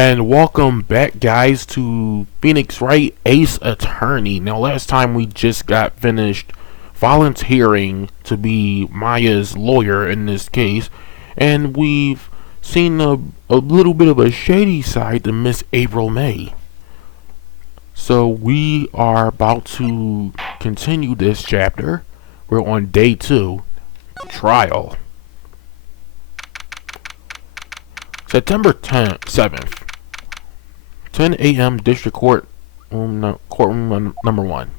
And welcome back, guys, to Phoenix Wright Ace Attorney. Now, last time we just got finished volunteering to be Maya's lawyer in this case, and we've seen a little bit of a shady side to Miss April May. So we are about to continue this chapter. We're on day 2, trial. September 7th, 10 a.m. District Courtroom number 1.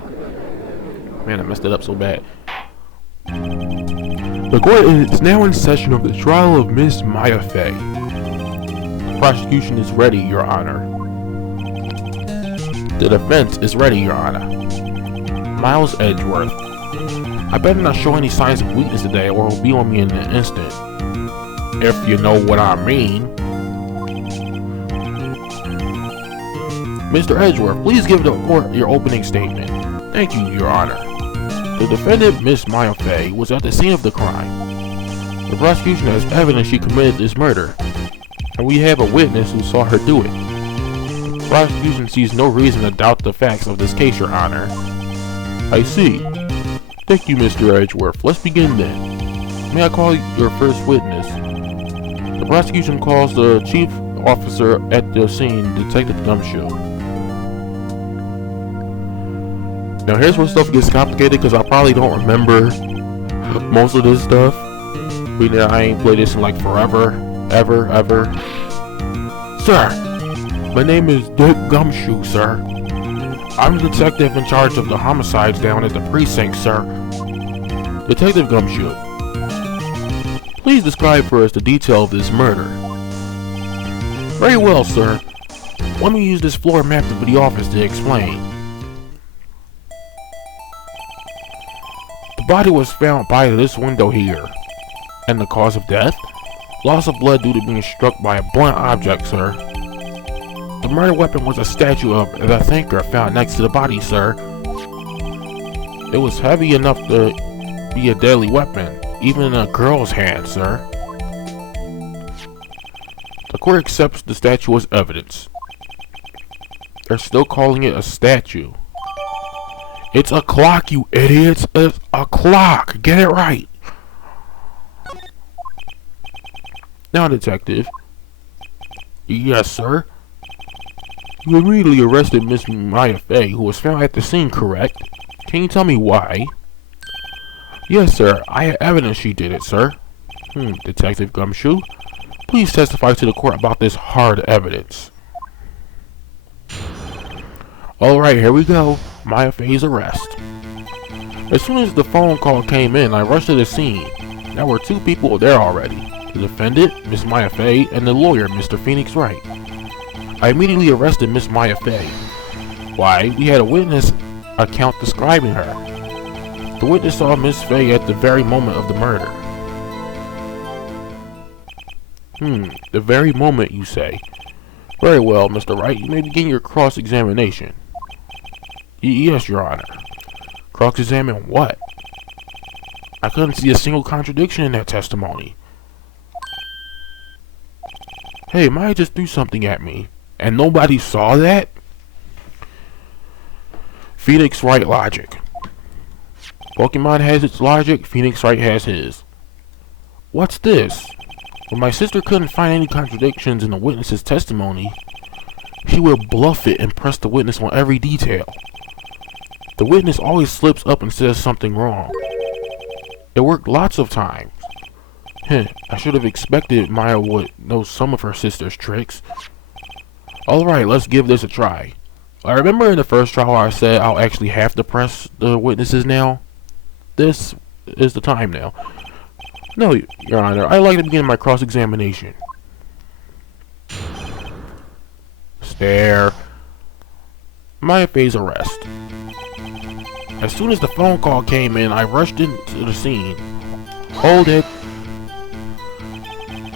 Man, I messed it up so bad. The court is now in session of the trial of Miss Maya Fay. The prosecution is ready, Your Honor. The defense is ready, Your Honor. Miles Edgeworth. I better not show any signs of weakness today or it'll be on me in an instant. If you know what I mean. Mr. Edgeworth, please give the court your opening statement. Thank you, Your Honor. The defendant, Miss Maya Fay, was at the scene of the crime. The prosecution has evidence she committed this murder, and we have a witness who saw her do it. The prosecution sees no reason to doubt the facts of this case, Your Honor. I see. Thank you, Mr. Edgeworth. Let's begin then. May I call your first witness? The prosecution calls the chief officer at the scene, Detective Gumshoe. Now here's where stuff gets complicated because I probably don't remember most of this stuff. I ain't played this in like forever, ever. Sir, my name is Dick Gumshoe, sir. I'm the detective in charge of the homicides down at the precinct, sir. Detective Gumshoe, please describe for us the detail of this murder. Very well, sir. Let me use this floor map to the office to explain. The body was found by this window here. And the cause of death? Loss of blood due to being struck by a blunt object, sir. The murder weapon was a statue of the thinker found next to the body, sir. It was heavy enough to be a deadly weapon, even in a girl's hand, sir. The court accepts the statue as evidence. They're still calling it a statue. It's a clock, you idiots! It's a clock! Get it right! Now, Detective. Yes, sir? You immediately arrested Miss Maya Fay, who was found at the scene, correct? Can you tell me why? Yes, sir. I have evidence she did it, sir. Detective Gumshoe, please testify to the court about this hard evidence. Alright, here we go. Maya Fay's arrest. As soon as the phone call came in, I rushed to the scene. There were 2 people there already. The defendant, Miss Maya Fay, and the lawyer, Mr. Phoenix Wright. I immediately arrested Miss Maya Fay. Why? We had a witness account describing her. The witness saw Miss Fay at the very moment of the murder. The very moment, you say? Very well, Mr. Wright. You may begin your cross-examination. Yes, Your Honor. Cross-examine what? I couldn't see a single contradiction in that testimony. Hey, Maya just threw something at me, and nobody saw that? Phoenix Wright logic. Pokemon has its logic, Phoenix Wright has his. What's this? When my sister couldn't find any contradictions in the witness's testimony, she would bluff it and press the witness on every detail. The witness always slips up and says something wrong. It worked lots of times. I should have expected Maya would know some of her sister's tricks. Alright, let's give this a try. I remember in the first trial I said I'll actually have to press the witnesses now. This is the time now. No, Your Honor, I'd like to begin my cross-examination. Stare. Maya Fay's arrest. As soon as the phone call came in, I rushed into the scene. Hold it.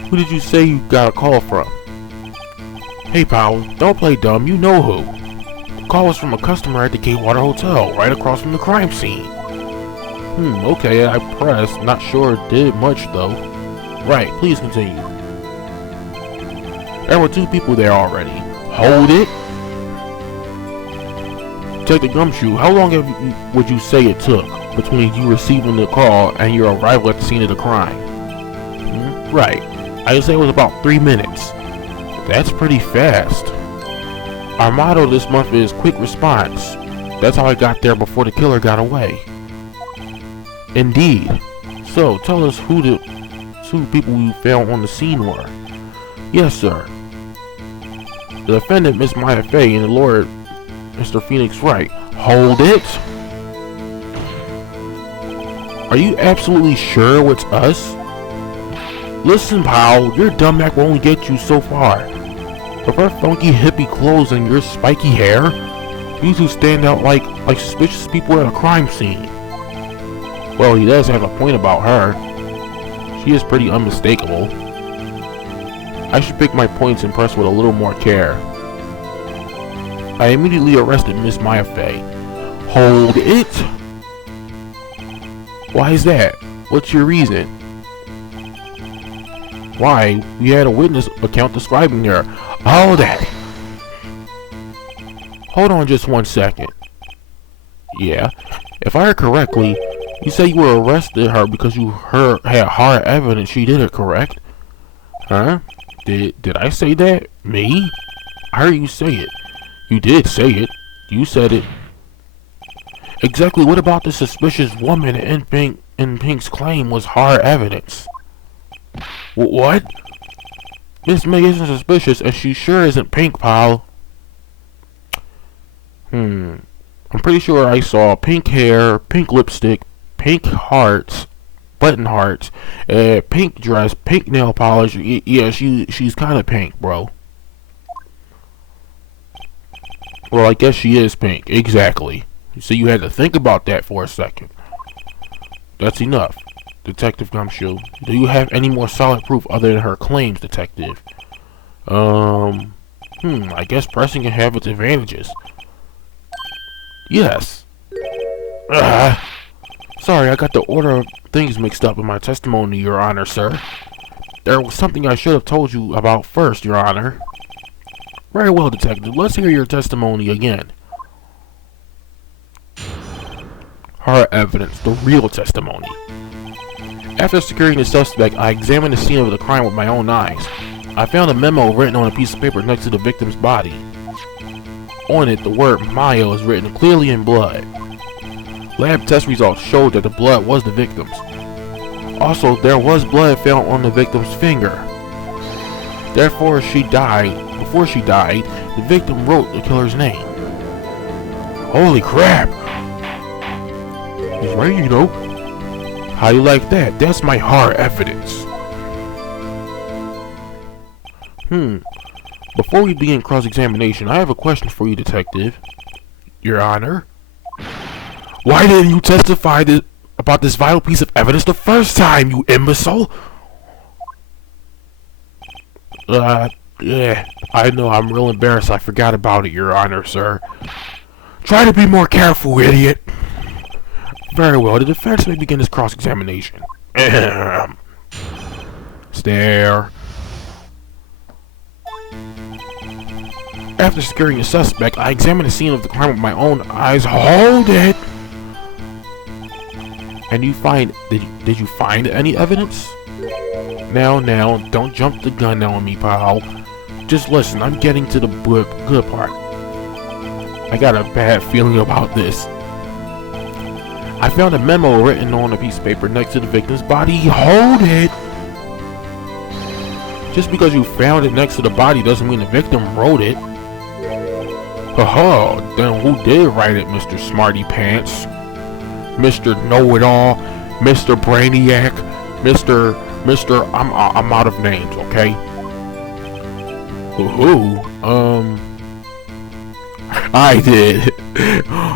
Who did you say you got a call from? Hey, pal, don't play dumb, you know who. The call was from a customer at the Gatewater Hotel, right across from the crime scene. Okay, I pressed. Not sure it did much, though. Right, please continue. There were 2 people there already. Hold it. Detective Gumshoe, how long would you say it took between you receiving the call and your arrival at the scene of the crime? Right. I'd say it was about 3 minutes. That's pretty fast. Our motto this month is quick response. That's how I got there before the killer got away. Indeed. So, tell us who the 2 people you found on the scene were. Yes, sir. The defendant, Miss Maya Fey, and the lawyer, Mr. Phoenix Wright. Hold it! Are you absolutely sure it's us? Listen, pal, your dumb act will only get you so far. With her funky hippie clothes and your spiky hair, you 2 stand out like suspicious people at a crime scene. Well, he does have a point about her. She is pretty unmistakable. I should pick my points and press with a little more care. I immediately arrested Miss Maya Fey. Hold it! Why is that? What's your reason? Why, we had a witness account describing her. All that! Hold on just 1 second. Yeah, if I heard correctly, you said you were arrested her because you had hard evidence she did it, correct? Huh? Did I say that? Me? I heard you say it. You did say it. You said it. Exactly what about the suspicious woman in Pink's claim was hard evidence? What? Miss May isn't suspicious and she sure isn't Pink, pal. I'm pretty sure I saw pink hair, pink lipstick, pink hearts, button hearts, pink dress, pink nail polish. Yeah, she's kind of pink, bro. Well, I guess she is pink. Exactly. So you had to think about that for a second. That's enough. Detective Gumshoe, do you have any more solid proof other than her claims, detective? I guess pressing can have its advantages. Yes. Sorry, I got the order of things mixed up in my testimony, Your Honor, sir. There was something I should have told you about first, Your Honor. Very well, detective. Let's hear your testimony again. Her evidence, the real testimony. After securing the suspect, I examined the scene of the crime with my own eyes. I found a memo written on a piece of paper next to the victim's body. On it, the word Maya was written clearly in blood. Lab test results showed that the blood was the victim's. Also, there was blood found on the victim's finger. Therefore, before she died, the victim wrote the killer's name. Holy crap! He's right, you know. How you like that? That's my hard evidence. Before we begin cross-examination, I have a question for you, detective. Your Honor? Why didn't you testify about this vital piece of evidence the first time, you imbecile? Yeah, I know, I'm real embarrassed I forgot about it, Your Honor, sir. Try to be more careful, idiot. Very well, the defense may begin this cross-examination. Stare. After securing the suspect, I examined the scene of the crime with my own eyes. Hold it! And did you find any evidence? Now, don't jump the gun now on me, pal. Just listen, I'm getting to the good part. I got a bad feeling about this. I found a memo written on a piece of paper next to the victim's body. Hold it! Just because you found it next to the body doesn't mean the victim wrote it. Oh, then who did write it, Mr. Smarty Pants? Mr. Know-It-All, Mr. Brainiac, Mr. I'm out of names, okay? Who? I did.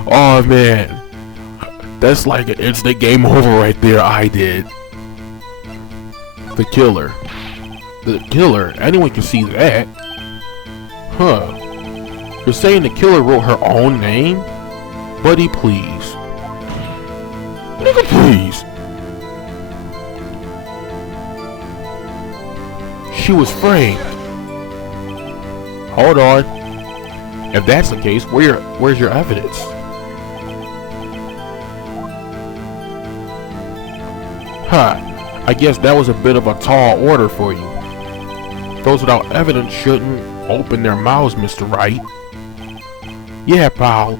Oh man, that's like an instant game over right there. I did. The killer. The killer? Anyone can see that. Huh. You're saying the killer wrote her own name? Buddy, please. Nigga, please. She was framed. Hold on. If that's the case, where's your evidence? Huh. I guess that was a bit of a tall order for you. Those without evidence shouldn't open their mouths, Mr. Wright. Yeah, pal.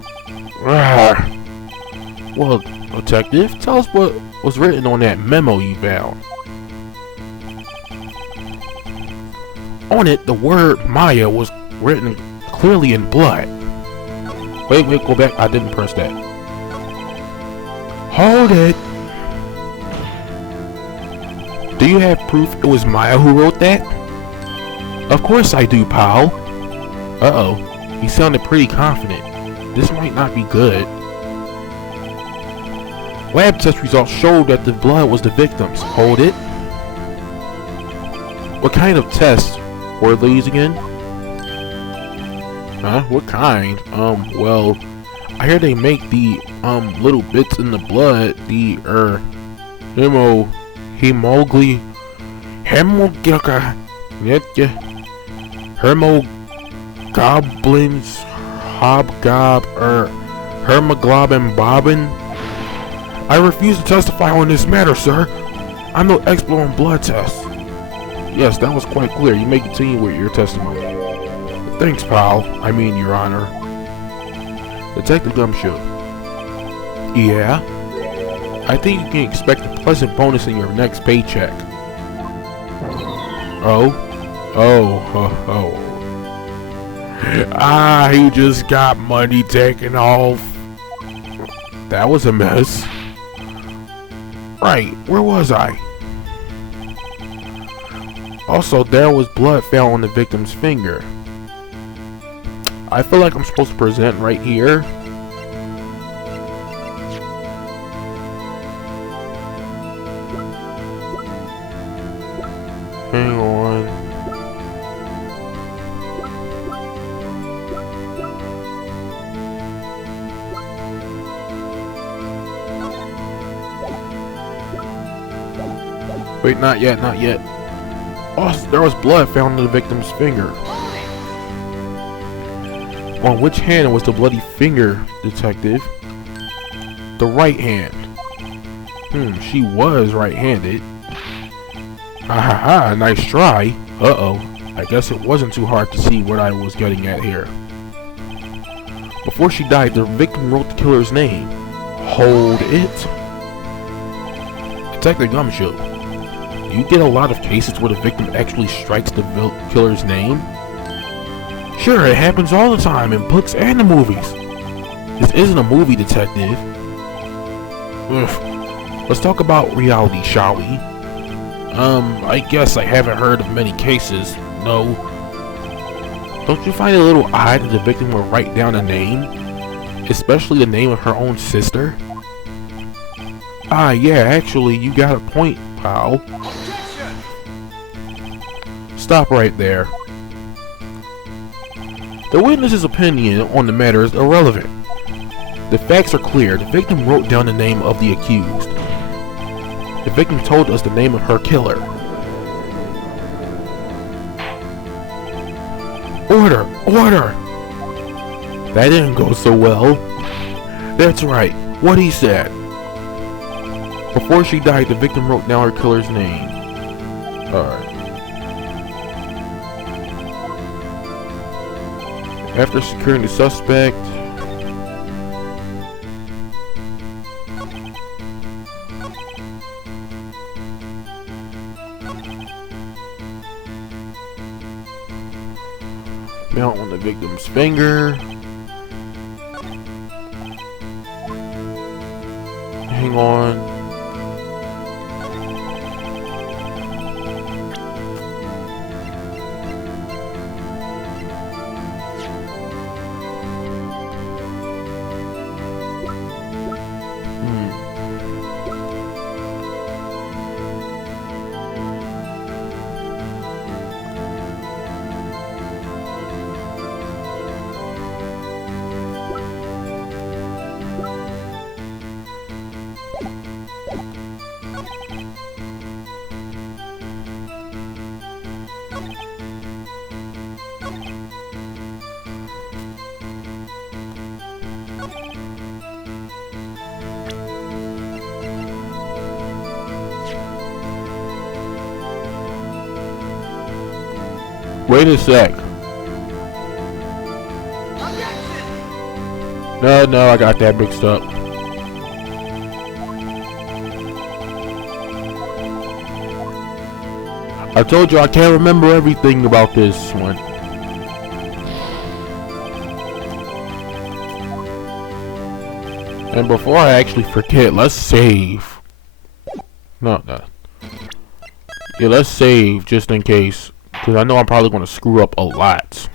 Well, detective, tell us what was written on that memo you found. On it, the word Maya was written clearly in blood. Wait, go back. I didn't press that. Hold it. Do you have proof it was Maya who wrote that? Of course I do, pal. Uh-oh. He sounded pretty confident. This might not be good. Lab test results showed that the blood was the victim's. Hold it. What kind of tests were these again? Huh? What kind? Well, I hear they make the, little bits in the blood, the, hemoglobins, hemoglobin bobbin. I refuse to testify on this matter, sir. I'm no expert on blood tests. Yes, that was quite clear. You may continue with your testimony. Thanks, pal. I mean, Your Honor. Detective Gumshoe. Yeah? I think you can expect a pleasant bonus in your next paycheck. Oh? He just got money taken off. That was a mess. Right, where was I? Also, there was blood found on the victim's finger. I feel like I'm supposed to present right here. Hang on. Wait, not yet, not yet. Oh, there was blood found on the victim's finger. On which hand was the bloody finger, detective? The right hand. She was right-handed. Ha, nice try. Uh-oh. I guess it wasn't too hard to see what I was getting at here. Before she died, the victim wrote the killer's name. Hold it. Detective Gumshoe, do you get a lot of cases where the victim actually strikes the killer's name? Sure, it happens all the time in books and the movies. This isn't a movie, detective. Let's talk about reality, shall we? I guess I haven't heard of many cases. No. Don't you find it a little odd that the victim would write down a name? Especially the name of her own sister? Yeah, actually, you got a point, pal. Stop right there. The witness's opinion on the matter is irrelevant. The facts are clear. The victim wrote down the name of the accused. The victim told us the name of her killer. Order! Order! That didn't go so well. That's right, what he said. Before she died, the victim wrote down her killer's name. Alright. After securing the suspect, mount on the victim's finger. Hang on. Wait a sec. No, I got that mixed up. I told you I can't remember everything about this one. And before I actually forget, let's save. No. Yeah, let's save just in case. Because I know I'm probably going to screw up a lot.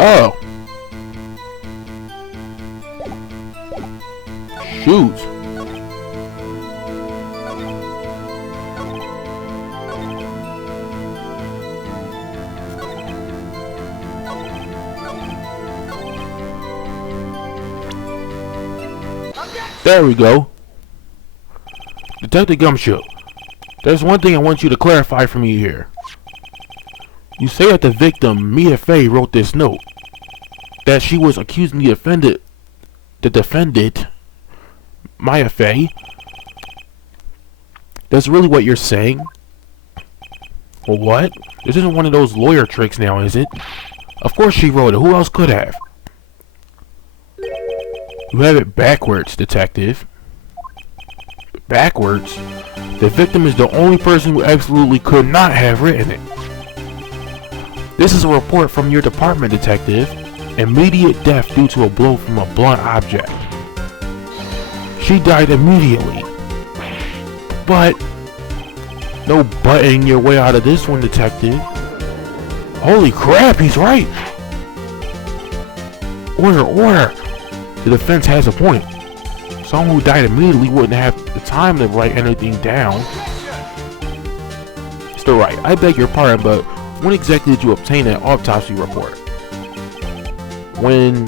Oh. Shoot. There we go. Detective Gumshoe, there's one thing I want you to clarify for me here. You say that the victim, Mia Fey, wrote this note. That she was accusing the defendant, Mia Fey. That's really what you're saying? Well, what? This isn't one of those lawyer tricks now, is it? Of course she wrote it. Who else could have? You have it backwards, detective. Backwards? The victim is the only person who absolutely could not have written it. This is a report from your department, detective. Immediate death due to a blow from a blunt object. She died immediately. But no butting your way out of this one, detective. Holy crap, he's right. Order. The defense has a point. Someone who died immediately wouldn't have the time to write anything down. Mr. Wright, I beg your pardon, but when exactly did you obtain an autopsy report? When...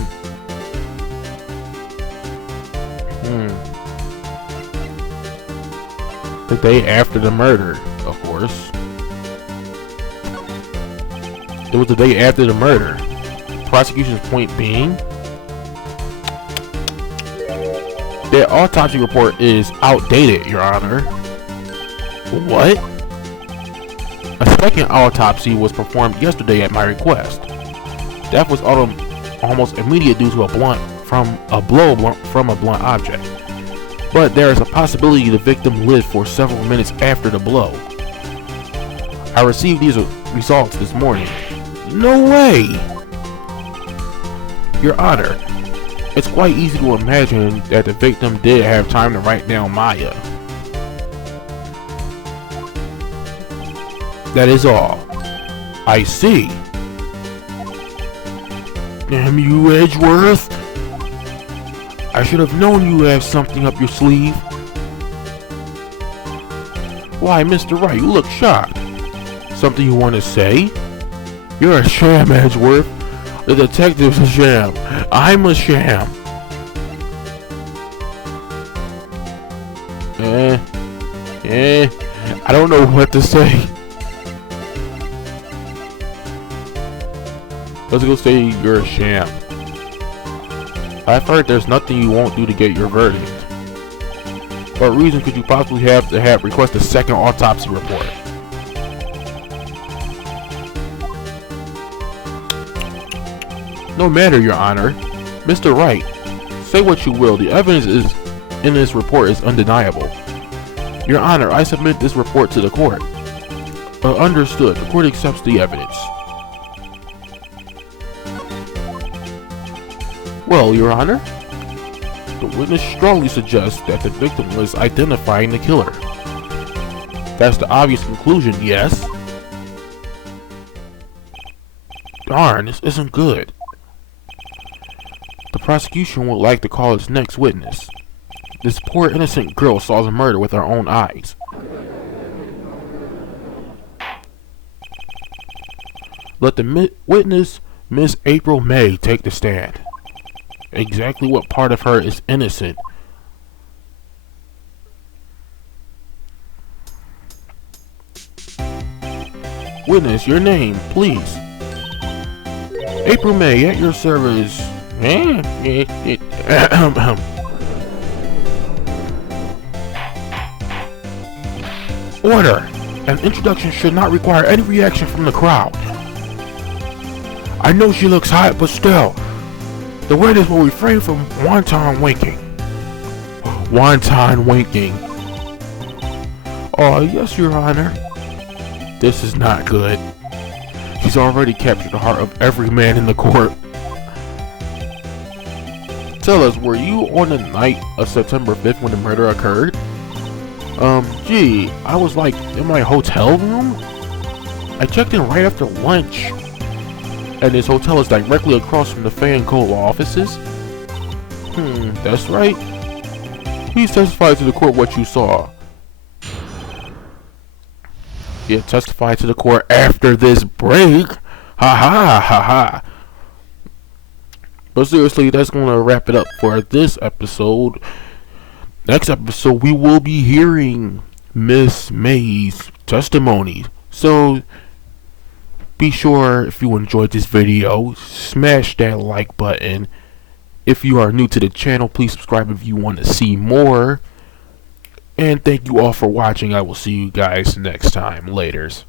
The day after the murder, of course. It was the day after the murder. Prosecution's point being... their autopsy report is outdated, Your Honor. What? A second autopsy was performed yesterday at my request. Death was almost immediate due to a blow from a blunt object. But there is a possibility the victim lived for several minutes after the blow. I received these results this morning. No way! Your Honor, it's quite easy to imagine that the victim did have time to write down Maya. That is all. I see. Damn you, Edgeworth! I should have known you have something up your sleeve. Why, Mr. Wright, you look shocked. Something you want to say? You're a sham, Edgeworth. The detective's a sham. I'm a sham. I don't know what to say. Let's go say you're a sham. I've heard there's nothing you won't do to get your verdict. What reason could you possibly have to request a second autopsy report? No matter, Your Honor. Mr. Wright, say what you will, the evidence in this report is undeniable. Your Honor, I submit this report to the court. Understood. The court accepts the evidence. Well, Your Honor, the witness strongly suggests that the victim was identifying the killer. That's the obvious conclusion, yes? Darn, this isn't good. The prosecution would like to call its next witness. This poor innocent girl saw the murder with her own eyes. Let the witness, Miss April May, take the stand. Exactly what part of her is innocent? Witness, your name, please. April May, at your service. Order! An introduction should not require any reaction from the crowd. I know she looks hot, but still, the witness will refrain from wanton winking. Wanton winking. Oh, yes, Your Honor. This is not good. She's already captured the heart of every man in the court. Tell us, were you on the night of September 5th when the murder occurred? Gee, I was like in my hotel room. I checked in right after lunch. And this hotel is directly across from the Fan Cove offices? That's right. Please testify to the court what you saw. Yeah, testify to the court after this break. Ha ha ha ha. But seriously, that's gonna wrap it up for this episode. Next episode, we will be hearing Miss May's testimony. So, be sure, if you enjoyed this video, smash that like button. If you are new to the channel, please subscribe if you want to see more. And thank you all for watching. I will see you guys next time. Laters.